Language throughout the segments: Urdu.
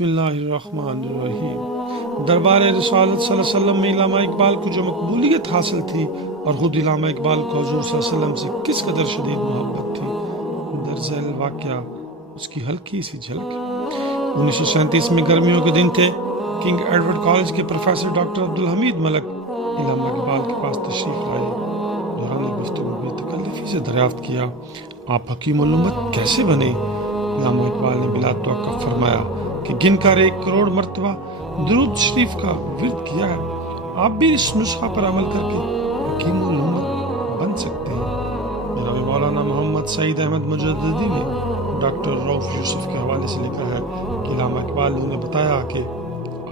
بسم اللہ الرحمن الرحیم۔ دربار رسالت صلی اللہ علیہ وسلم میں علامہ اقبال کو جو مقبولیت حاصل تھی اور خود علامہ اقبال کو حضور صلی اللہ علیہ وسلم سے کس قدر شدید محبت تھی، درذیل واقعہ اس کی ہلکی سی جھلک ہے۔ 1937 میں گرمیوں کے دن تھے۔ کنگ ایڈورڈ کالج کے پروفیسر ڈاکٹر عبدالحمید ملک علامہ اقبال کے پاس تشریف لائے۔ دوران گفتگو بے تکلفی سے دریافت کیا، آپ حکیم الامت کیسے بنے؟ علامہ اقبال نے بلا توقف فرمایا کہ گن کر 1 کروڑ مرتبہ درود شریف کا ورد کیا ہے، آپ بھی اس نسخہ پر عمل کر کے حکیم الامت بن سکتے ہیں۔ جناب مولانا محمد سعید احمد مجددی نے ڈاکٹر رؤف یوسف کے حوالے سے لکھا ہے کہ علامہ اقبال نے انہیں بتایا کہ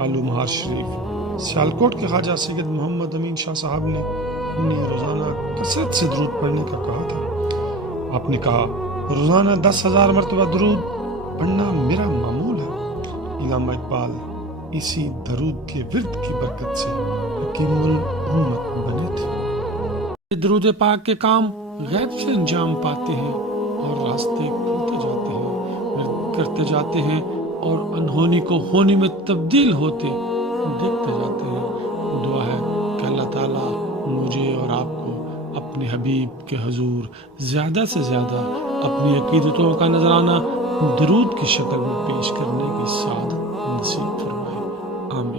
آلو مہار شریف سیالکوٹ کے خواجہ سید محمد امین شاہ صاحب نے انہیں روزانہ کثرت سے درود پڑھنے کا کہا تھا۔ آپ نے کہا روزانہ 10,000 مرتبہ درود پڑھنا میرا معمول ہے۔ علامہ اقبال اسی درود کے ورد کی برکت سے حکیم الامت بنے تھے۔ درود پاک کے کام غیب سے انجام پاتے ہیں اور راستے کھلتے جاتے ہیں، ورد کرتے جاتے ہیں اور انہونی کو ہونی میں تبدیل ہوتے دیکھتے جاتے ہیں۔ دعا ہے کہ اللہ تعالیٰ مجھے اور آپ کو اپنے حبیب کے حضور زیادہ سے زیادہ اپنی عقیدتوں کا نذرانہ درود کی شکل میں پیش کرنے کی سعادت نصیب فرمائے، آمین۔